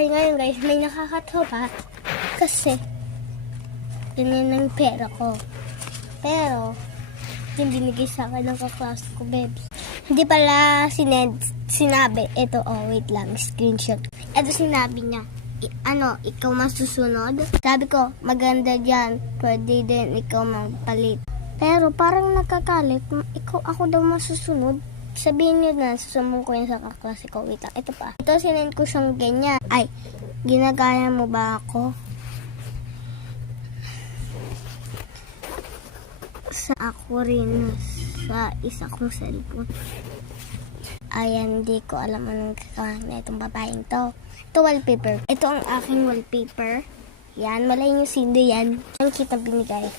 Okay, ngayon guys, may nakakatawa. Kasi, ganyan ang pera ko. Pero, yung binigay sa akin ng kaklase ko, baby. Hindi pala sinabi. Ito, wait lang, screenshot. Ito sinabi niya. Ikaw masusunod? Sabi ko, maganda dyan. Pwede din ikaw magpalit. Pero parang nakakalit. Ako daw masusunod. Sabihin niyo na, susumbong ko yun sa kaklase ko. Wait lang, ito pa. Ito, sinend ko siyang ganyan. Ay, ginagaya mo ba ako? Sa ako rin, sa isa kong cellphone. Ayan, hindi ko alam anong gagawin na itong babaeng to. Ito wallpaper. Ito ang aking wallpaper. Yan, malay nyo sino yan. Ang kitang binigay.